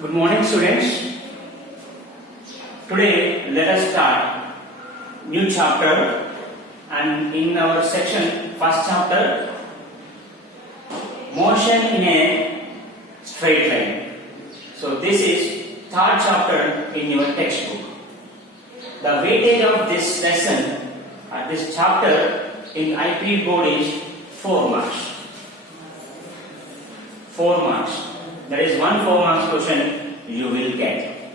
Good morning, students. Today, let us start new chapter, and in our section, first chapter, motion in a straight line. So this is third chapter in your textbook. The weightage of this lesson at this chapter in IP board is 4 marks. 4 marks. That is 1 4 marks question you will get.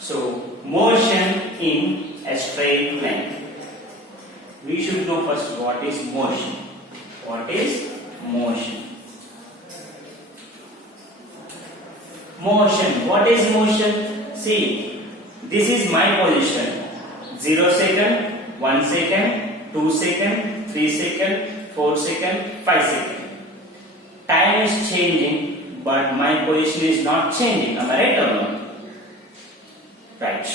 So, motion in a straight line. We should know first what is motion. What is motion? Motion. What is motion? See, this is my position. 0 second, 1 second, 2 second, 3 second, 4 second, 5 second. Time is changing, but my position is not changing. Am I right or no? Right.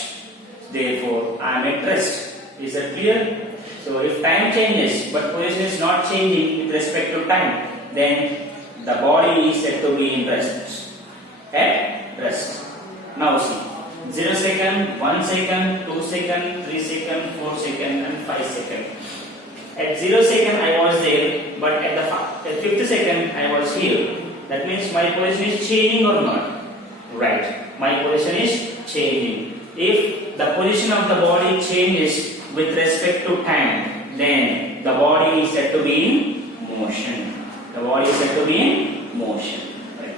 Therefore, I am at rest. Is that clear? So, if time changes, but position is not changing with respect to time, then the body is said to be in rest. At rest. Now see, 0 second, 1 second, 2 second, 3 second, 4 second, and 5 second. At 0 second I was there, but at the 5th second I was here. That means my position is changing or not? Right. My position is changing. If the position of the body changes with respect to time, then the body is said to be in motion. The body is said to be in motion. Right.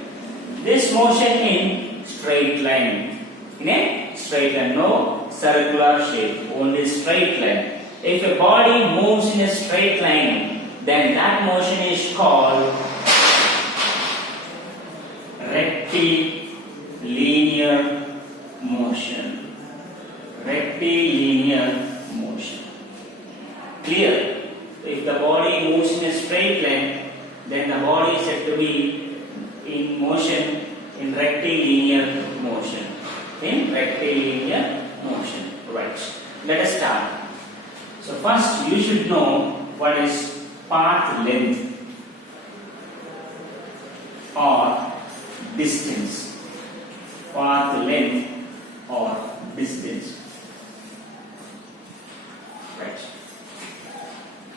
This motion in straight line. In a straight line, no circular shape, only straight line. If a body moves in a straight line, then that motion is called rectilinear motion. Rectilinear motion. Clear? If the body moves in a straight line, then the body is said to be in motion in rectilinear motion. In rectilinear motion. Right. Let us start. So first you should know what is path length or distance. Path length or distance. Right.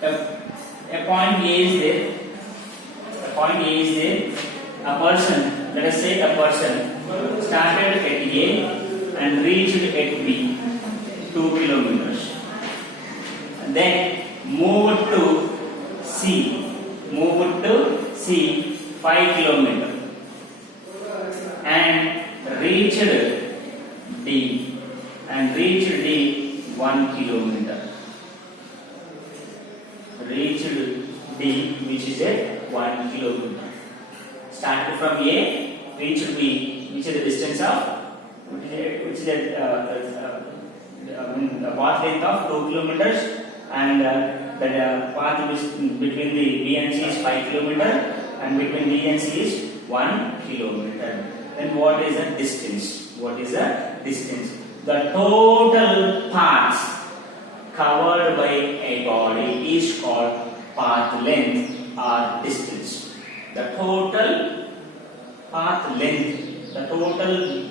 A point A is there. A point A is there. A person, let us say a person started at A and reached at B, 2 kilometers. And then moved to C. Moved to C, 5 kilometers. And reached D. And reached D, 1 kilometer. Reached D, which is at 1 kilometer. Started from A, reached B, which is the distance of, which is the path length of 2 kilometers, and the path between the B and C is 5 kilometers, and between D and C is 1 kilometer. Then what is the distance? What is the distance? The total path covered by a body is called path length or distance. The total path length, the total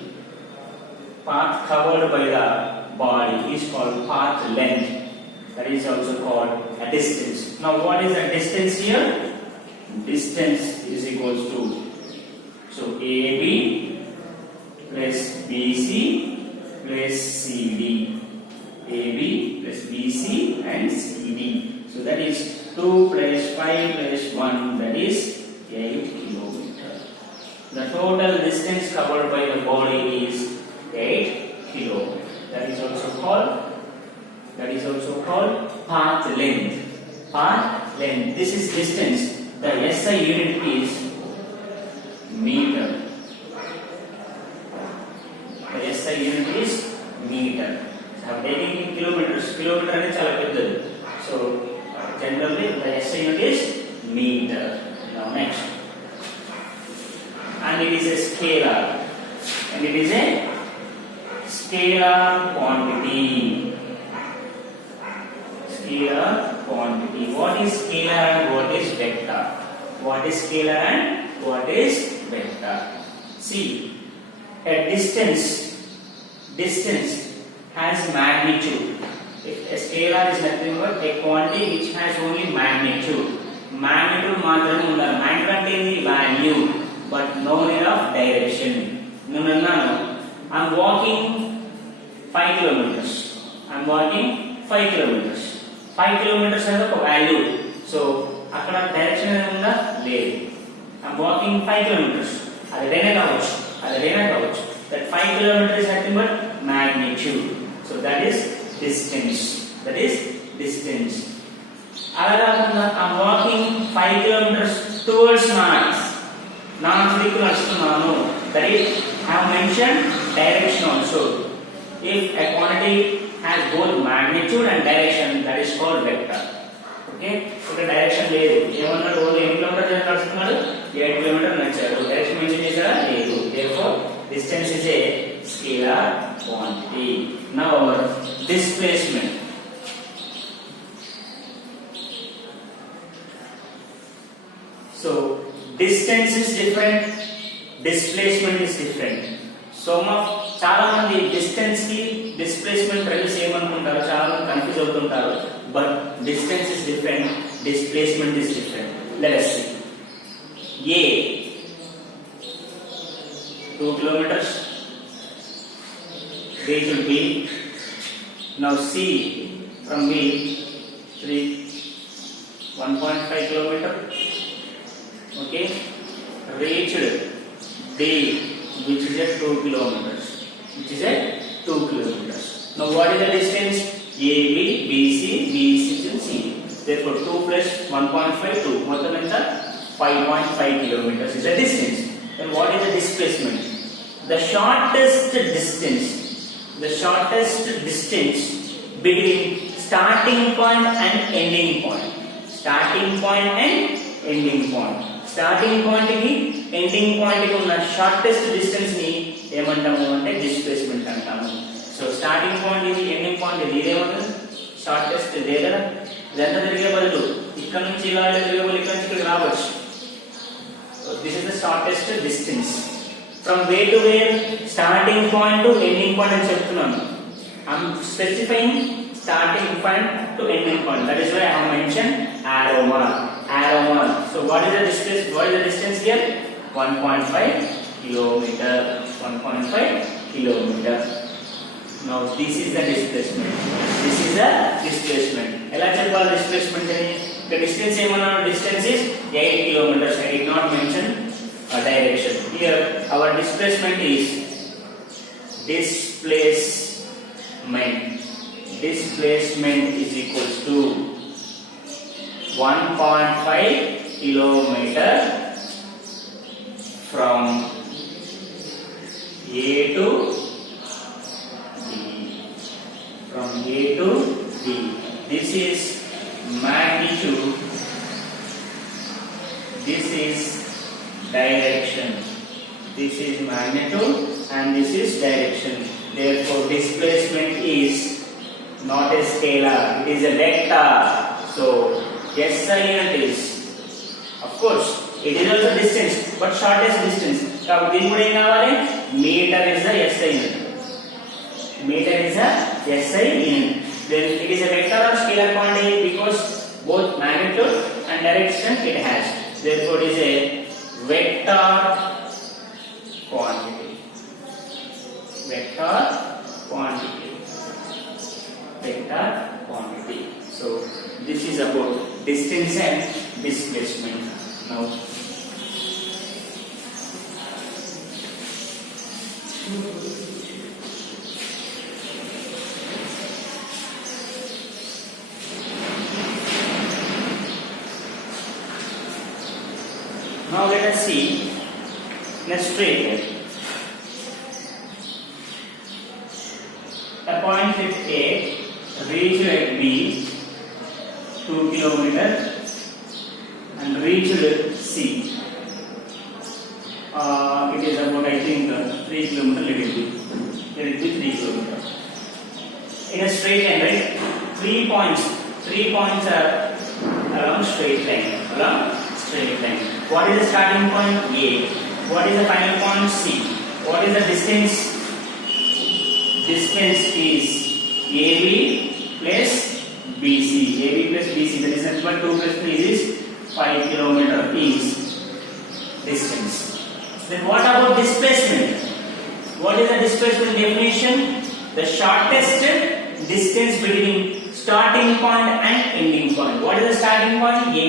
path covered by the body is called path length. That is also called a distance. Now what is the distance here? Distance is equals to, so AB plus BC plus CD. AB plus BC and CD. So that is 2 plus 5 plus 1, that is 8 kilometers. The total distance covered by the body is 8 kilometers. That is also called path length. Path length. This is distance. The SI unit is meter. The SI unit is meter. So I am taking in kilometers. Kilometer is chala peddadi. So generally the SI unit is meter. Now next. And it is a scalar. And it is a scalar quantity. Scalar quantity. What is scalar and what is vector? What is scalar and what is vector? See, a distance has magnitude. If a scalar is nothing but a quantity which has only magnitude. Magnitude మాత్రమే ఉండాలి. Magnitude అంటే ఏంది? Value, but no need of direction. నేను అన్నాను I'm walking 5 kilometers. I'm walking 5 kilometers. 5 kilometers అనేది ఒక value. So అక్కడ direction అనేది ఉందా? లేదు. I'm walking 5 kilometers. అది డైనా కావచ్చు. That 5 kilometers is nothing but magnitude. So that is distance. అలా కాకుండా I'm walking 5 kilometers towards north. North దిక్కు నడుస్తున్నాను. That is I have mentioned direction also. If a quantity has both magnitude and direction, that is called vector. Okay? ఇక్కడ direction లేదు. ఏమన్నాడు? Only ఎన్ని kilometres నడుస్తున్నాడు? 8 కిలోమీటర్లు నడిచాడు. డైరెక్షన్ మెన్షన్ చేశారా? లేదు. Therefore, distance is a scalar quantity. Now, displacement. So, distance is different, displacement is different. So, చాలా మంది డిస్టెన్స్ కి డిస్ప్లేస్మెంట్ రెండు సేమ్ అనుకుంటారు, చాలా మంది కన్ఫ్యూజ్ అవుతుంటారు. But distance is different, displacement is different. Let us see. A 2 kilometers reached B. Now C from B 1.5 kilometer. Okay, reached D, which is at 2 kilometers. Now what is the distance? AB, BC, BC and C. Therefore 2 plus 1.5, 2. మొత్తం ఎంత? 5.5 kilometers is the distance. Then what is the displacement? The shortest distance between starting point and ending point. Starting point కి ending point కి ఉన్న shortest distance ని ఏమంటాము అంటే displacement అంటాము. So starting point ఇది, ఎండింగ్ పాయింట్ ఇది, ఇదేమంటారు? షార్టెస్ట్. ఇదే కదా, ఇదంతా తిరిగే బదులు ఇక్కడ నుంచి ఇలా తిరిగే బదులు ఇక్కడ నుంచి ఇక్కడ రావచ్చు. So this is the shortest distance from where to where, starting point to ending point అని చెప్తున్నాను. I'm specifying starting point to ending point. That is why I have mentioned arrow mark. So what is the distance here? 1.5 kilometer. Now this is the displacement. Ela cheppali displacement ani? The distance ఏమన్నాను? Distance is 8 kilometers. I did not mention a direction. Here our displacement is displacement is equals to 1.5 kilometer from A to B. This is magnitude, this is direction. This is magnitude and this is direction. Therefore displacement is not a scalar, it is a vector. So SI unit is, of course, it is also distance, but shortest distance. కాబట్టి దీని కూడా ఏం కావాలి? Metre is the SI unit. Then it is a vector or scalar quantity because both magnitude and direction it has. Therefore it is a vector quantity. So this is about distance and displacement. Now let us see in a straight line. A point at A reached at B 2 kilometers and reached C. It is about, I think, 3 kilometers. Let it be 3 kilometers. In a straight line, right? 3 points are along straight line. What is the starting point? A. What is the final point? C. What is the distance? Distance is AB plus BC. AB plus BC. That is nothing but 2 plus 3 is 5 kilometer is distance. Then what about displacement? What is the displacement definition? The shortest distance between starting point and ending point. What is the starting point? A.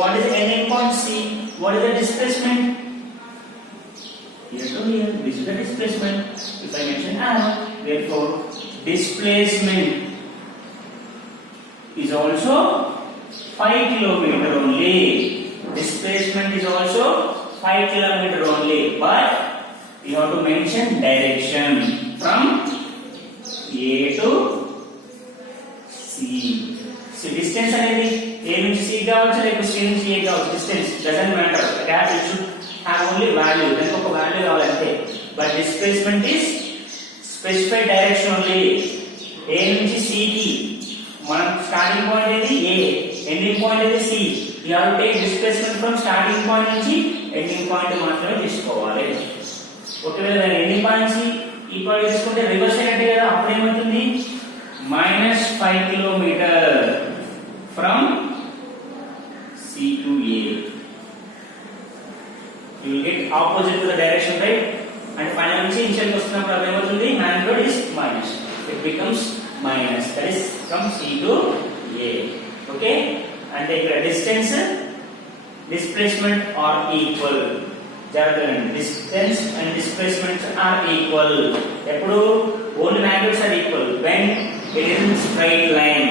What is the ending point? C. What is the displacement? Here to here. This is the displacement. If I mention R, therefore displacement is also 5 kilometer only. Displacement is also 5 kilometer only. But you have to mention direction from A to C. So distance అనేది A నుంచి C కావచ్చు లేక C నుంచి A కావచ్చు. Distance doesn't matter. That it should have only value. దానికి ఒక value కావాలంటే. But displacement is specified direction only. A నుంచి C కి మనం స్టార్టింగ్ పాయింట్ ఏది A, ఎండింగ్ పాయింట్ ఏది C. You have to take displacement from starting point నుంచి ending point మాత్రమే తీసుకోవాలి. ఒకవేళ దాని ఎండింగ్ పాయింట్ నుంచి ఈ పాయింట్ తీసుకుంటే రివర్స్ అయినట్టే కదా. అప్పుడు ఏమవుతుంది? -5 kilometre from C to A. You will get opposite to the direction, right? And final నుంచి ఇనిషియల్ వస్తున్నప్పుడు అది ఏమవుతుంది? magnitude is minus. It becomes minus. That is from C to A. Okay? And ఇక్కడ distance, displacement are equal. జాగ్రత్తగా distance and displacement are equal. ఎప్పుడు only magnitudes are equal when it is in straight line.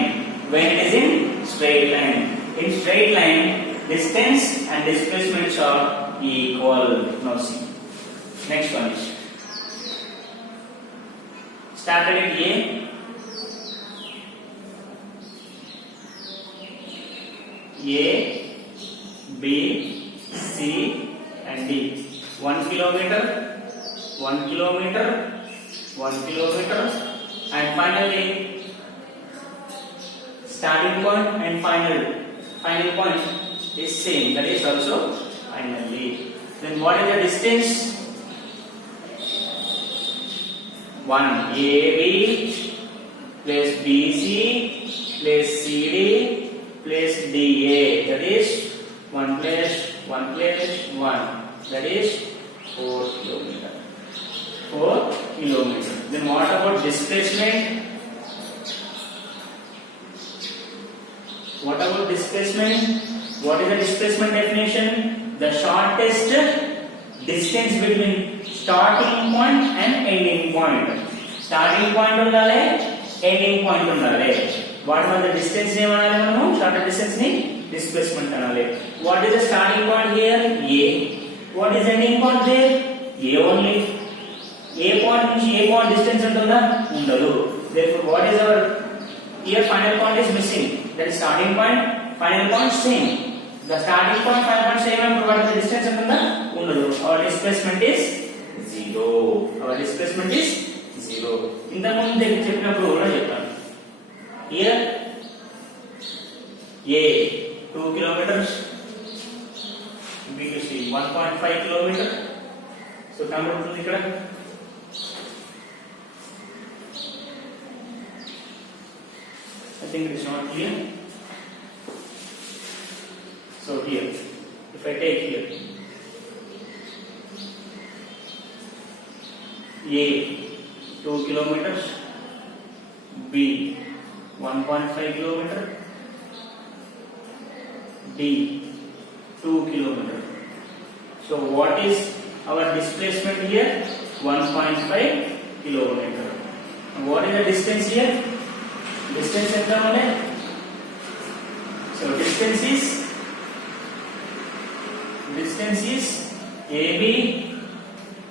When it is in straight line. In straight line, distance and displacements are equal. Now see. Next one is started at A. A, B, C and D. 1 kilometer, 1 kilometer, 1 kilometer, and finally starting point and final point is same. That is also finally. Then what is the distance? 1 AB plus BC plus CD plus DA. That is 1 plus 1 plus 1. That is 4 kilometer. 4 kilometer. Then what about displacement? What about displacement? What is the displacement definition? The shortest distance between starting point and ending point. Starting point undale, ending point undale. What was the distance name anale manamu? Shortest distance ni displacement anale. What is the starting point here? A. What is the ending point there? A only. A point nunchi A point distance untunda? Undadu. Therefore, what is our here final point is missing. That is starting point, final point same. The starting point, final point same, and what is the distance untunda? Undadu. Our displacement is 0. Our displacement is 0. ఇంత ముందు దగ్గర చెప్పినప్పుడు కూడా చెప్పాను. Here A 2 kilometers, B to C 1.5 kilometer. So computer ఉంటుంది ఇక్కడ. I think it is not clear. So here, if I take here A 2 kilometers, B 1.5 kilometer, D 2 kilometer. So what is our displacement here? 1.5 kilometer. And what is the distance here? Distance enta mane? So distance is AB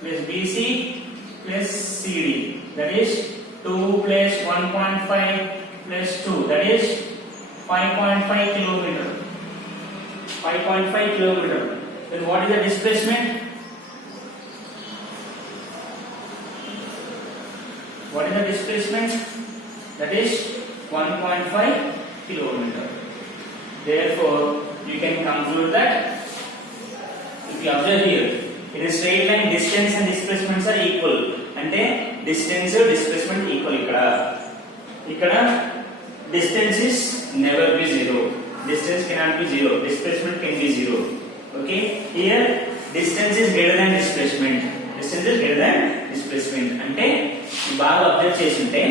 plus BC plus CD. That is 2 plus 1.5 plus 2. That is 5.5 kilometer. 5.5 kilometer. Then what is the displacement? What is the displacement? That is 1.5 kilometer. Therefore, you can conclude that if you observe here, in a straight line, distance and displacements are equal. distance displacement equal ikkada distance is never be zero, distance cannot be zero, displacement can be zero. Okay, here distance is greater than displacement, distance is greater than displacement అంటే బాగా observe చేస్తుంటే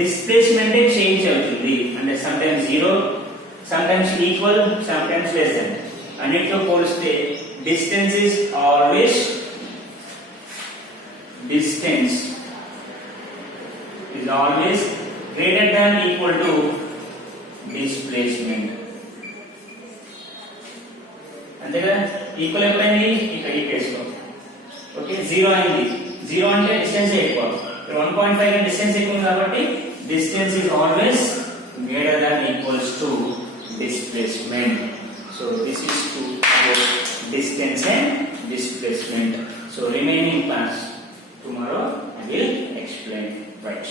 displacement change అవుతుంది అంటే sometimes zero, sometimes equal, sometimes less than. అన్నిటితో పోలిస్తే distance is always greater than equal to displacement. అంతే కదా, equal ఎప్పుడైంది ఇక్కడ ఈ కేసులో. ఓకే, జీరో అయింది, జీరో అంటే డిస్టెన్స్ ఎక్కువ, 1.5 కి డిస్టెన్స్ ఎక్కువ కాబట్టి distance is always greater than equals to displacement. So this is to about distance and displacement. So remaining class tomorrow I will explain. Right.